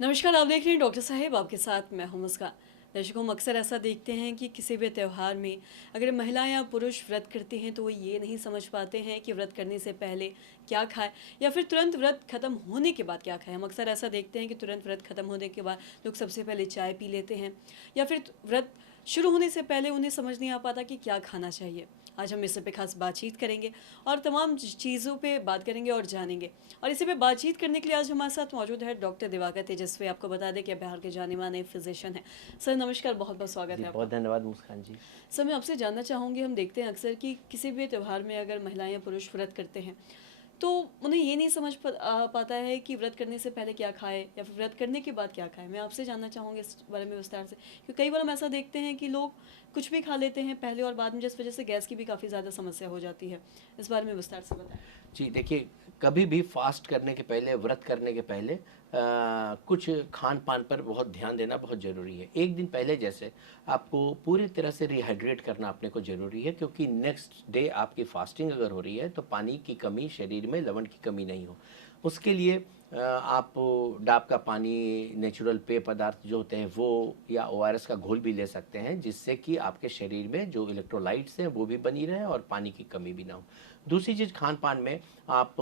नमस्कार, आप देख रहे हैं डॉक्टर साहेब, आपके साथ मैं हूं मुस्कान। दर्शकों, हम अक्सर ऐसा देखते हैं कि किसी भी त्यौहार में अगर महिला या पुरुष व्रत करते हैं तो वो ये नहीं समझ पाते हैं कि व्रत करने से पहले क्या खाएं या फिर तुरंत व्रत खत्म होने के बाद क्या खाएं। हम अक्सर ऐसा देखते हैं कि तुरंत व्रत खत्म होने के बाद लोग सबसे पहले चाय पी लेते हैं या फिर व्रत शुरू होने से पहले उन्हें समझ नहीं आ पाता कि क्या खाना चाहिए। आज हम इस पे खास बातचीत करेंगे और तमाम चीज़ों पे बात करेंगे और जानेंगे। और इसी पे बातचीत करने के लिए आज हमारे साथ मौजूद है डॉक्टर दिवाकर तेजस्वी। आपको बता दें कि बिहार के जाने माने फिजिशियन हैं। सर नमस्कार, बहुत बहुत स्वागत जी, है बहुत आपका। धन्यवाद मुस्कान जी। सर मैं आपसे जानना चाहूँगी, हम देखते हैं अक्सर कि किसी भी त्यौहार में अगर महिलाएं या पुरुष व्रत करते हैं तो उन्हें ये नहीं समझ पाता है कि व्रत करने से पहले क्या खाए या फिर व्रत करने के बाद क्या खाए। मैं आपसे जानना चाहूँगी इस बारे में विस्तार से, क्योंकि कई बार हम ऐसा देखते हैं कि लोग कुछ भी खा लेते हैं पहले और बाद में, जिस वजह से गैस की भी काफ़ी ज़्यादा समस्या हो जाती है। इस बारे में विस्तार से बताएं। जी, देखिए, कभी भी फ़ास्ट करने के पहले, व्रत करने के पहले कुछ खान-पान पर बहुत ध्यान देना बहुत ज़रूरी है। एक दिन पहले जैसे आपको पूरी तरह से रिहाइड्रेट करना अपने को ज़रूरी है, क्योंकि नेक्स्ट डे आपकी फ़ास्टिंग अगर हो रही है तो पानी की कमी, शरीर में लवण की कमी नहीं हो। उसके लिए आप डाब का पानी, नेचुरल पेय पदार्थ जो होते हैं वो, या ओआरएस का घोल भी ले सकते हैं, जिससे कि आपके शरीर में जो इलेक्ट्रोलाइट्स हैं वो भी बनी रहे और पानी की कमी भी ना हो। दूसरी चीज़, खान पान में आप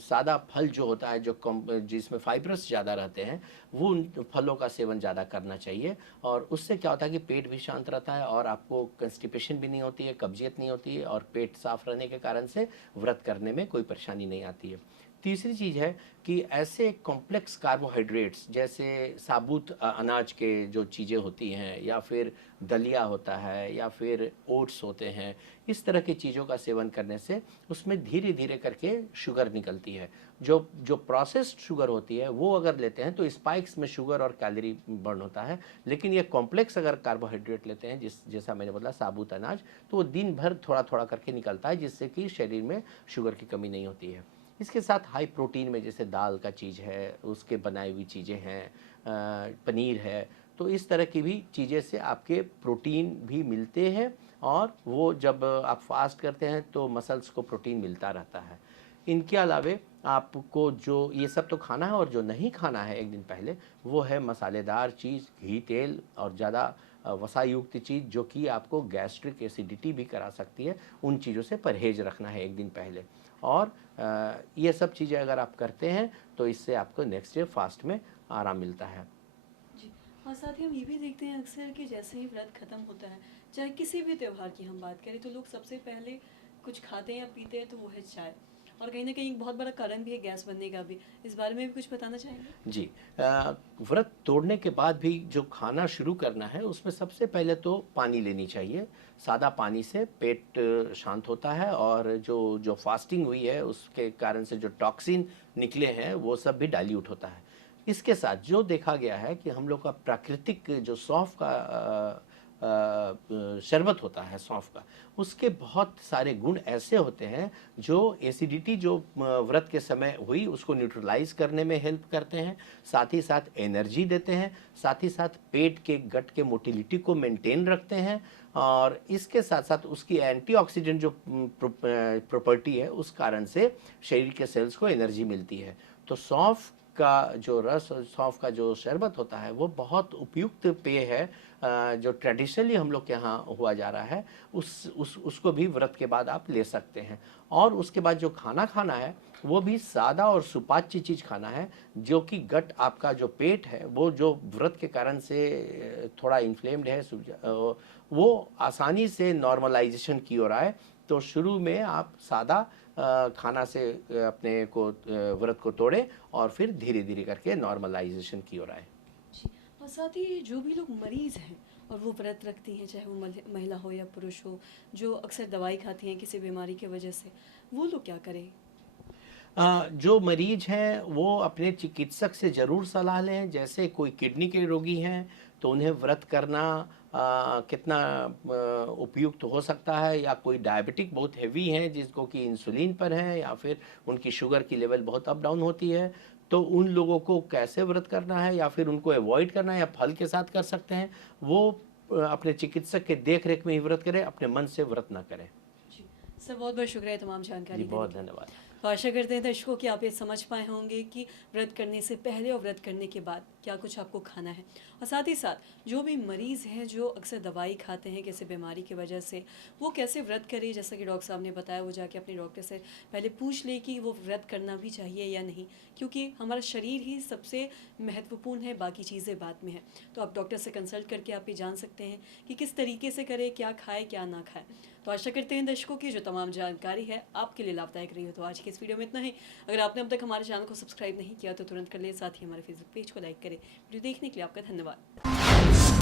सादा फल जो होता है, जो कम जिसमें फाइब्रस ज़्यादा रहते हैं, वो उन फलों का सेवन ज़्यादा करना चाहिए। और उससे क्या होता है कि पेट भी शांत रहता है और आपको कंस्टिपेशन भी नहीं होती है, कब्जियत नहीं होती है, और पेट साफ रहने के कारण से व्रत करने में कोई परेशानी नहीं आती है। तीसरी चीज़ है कि ऐसे कॉम्प्लेक्स कार्बोहाइड्रेट्स, जैसे साबुत अनाज के जो चीज़ें होती हैं, या फिर दलिया होता है, या फिर ओट्स होते हैं, इस तरह की चीज़ों का सेवन करने से उसमें धीरे धीरे करके शुगर निकलती है। जो जो प्रोसेस्ड शुगर होती है वो अगर लेते हैं तो स्पाइक्स में शुगर और कैलोरी बर्न होता है। लेकिन ये कॉम्प्लेक्स अगर कार्बोहाइड्रेट लेते हैं, जैसा मैंने बोला साबुत अनाज, तो वो दिन भर थोड़ा थोड़ा करके निकलता है, जिससे कि शरीर में शुगर की कमी नहीं होती है। इसके साथ हाई प्रोटीन में जैसे दाल का चीज़ है, उसके बनाई हुई चीज़ें हैं, पनीर है, तो इस तरह की भी चीज़ें से आपके प्रोटीन भी मिलते हैं। और वो जब आप फास्ट करते हैं तो मसल्स को प्रोटीन मिलता रहता है। इनके अलावे आपको जो ये सब तो खाना है, और जो नहीं खाना है एक दिन पहले, वो है मसालेदार चीज़, घी, तेल और ज़्यादा वसा युक्त चीज़, जो कि आपको गैस्ट्रिक एसिडिटी भी करा सकती है। उन चीज़ों से परहेज रखना है एक दिन पहले। और ये सब चीज़ें अगर आप करते हैं तो इससे आपको नेक्स्ट डे फास्ट में आराम मिलता है। जी। और साथ ही हम ये भी देखते हैं अक्सर कि जैसे ही व्रत खत्म होता है, चाहे किसी भी त्योहार की हम बात करें, तो लोग सबसे पहले कुछ खाते हैं या पीते हैं तो वो है चाय। और कहीं ना कहीं एक बहुत बड़ा कारण भी है गैस बनने का भी। इस बारे में भी कुछ बताना चाहेंगे। जी, व्रत तोड़ने के बाद भी जो खाना शुरू करना है उसमें सबसे पहले तो पानी लेनी चाहिए। सादा पानी से पेट शांत होता है, और जो जो फास्टिंग हुई है उसके कारण से जो टॉक्सिन निकले हैं वो सब भी डाइल्यूट होता है। इसके साथ जो देखा गया है कि हम लोग का प्राकृतिक जो सौंफ का शरबत होता है सौंफ का, उसके बहुत सारे गुण ऐसे होते हैं जो एसिडिटी जो व्रत के समय हुई उसको न्यूट्रलाइज करने में हेल्प करते हैं, साथ ही साथ एनर्जी देते हैं, साथ ही साथ पेट के गट के मोटिलिटी को मेंटेन रखते हैं, और इसके साथ साथ उसकी एंटीऑक्सीडेंट जो प्रॉपर्टी है उस कारण से शरीर के सेल्स को एनर्जी मिलती है। तो सौंफ का जो रस और सौंफ का जो शरबत होता है वो बहुत उपयुक्त पेय है, जो ट्रेडिशनली हम लोग के यहाँ हुआ जा रहा है। उसको भी व्रत के बाद आप ले सकते हैं। और उसके बाद जो खाना खाना है वो भी सादा और सुपाच्य चीज़ खाना है, जो कि गट आपका जो पेट है वो जो व्रत के कारण से थोड़ा इन्फ्लेम्ड है, वो आसानी से नॉर्मलाइजेशन की ओर आए। तो शुरू में आप सादा खाना से अपने को व्रत को तोड़ें, और फिर धीरे धीरे करके नॉर्मलाइजेशन की ओर आए। जी। और साथ ही जो भी लोग मरीज़ हैं और वो व्रत रखती हैं, चाहे वो महिला हो या पुरुष हो, जो अक्सर दवाई खाती हैं किसी बीमारी की वजह से, वो लोग क्या करें। जो मरीज हैं वो अपने चिकित्सक से ज़रूर सलाह लें। जैसे कोई किडनी के रोगी हैं तो उन्हें व्रत करना कितना उपयुक्त हो सकता है, या कोई डायबिटिक बहुत हैवी हैं जिसको कि इंसुलिन पर है, या फिर उनकी शुगर की लेवल बहुत अप डाउन होती है, तो उन लोगों को कैसे व्रत करना है, या फिर उनको अवॉइड करना है, या फल के साथ कर सकते हैं, वो अपने चिकित्सक के देख रेख में ही व्रत करें, अपने मन से व्रत ना करें। जी। सर बहुत बहुत शुक्रिया तमाम जी, जानकारी देने बहुत के लिए। धन्यवाद। तो आशा करते हैं दर्शकों कि आप ये समझ पाए होंगे कि व्रत करने से पहले और व्रत करने के बाद क्या कुछ आपको खाना है। और साथ ही साथ जो भी मरीज़ हैं जो अक्सर दवाई खाते हैं किसी बीमारी की वजह से, वो कैसे व्रत करें, जैसा कि डॉक्टर साहब ने बताया, वो जाके अपने डॉक्टर से पहले पूछ ले कि वो व्रत करना भी चाहिए या नहीं, क्योंकि हमारा शरीर ही सबसे महत्वपूर्ण है, बाकी चीज़ें बाद में है। तो आप डॉक्टर से कंसल्ट करके आप ये जान सकते हैं कि किस तरीके से करें, क्या खाए क्या ना खाए। तो आशा करते हैं दर्शकों की जो तमाम जानकारी है आपके लिए लाभदायक रही हो। तो आज की इस वीडियो में इतना ही। अगर आपने अब तक हमारे चैनल को सब्सक्राइब नहीं किया तो तुरंत कर लें, साथ ही हमारे फेसबुक पेज को लाइक करें। वीडियो देखने के लिए आपका धन्यवाद।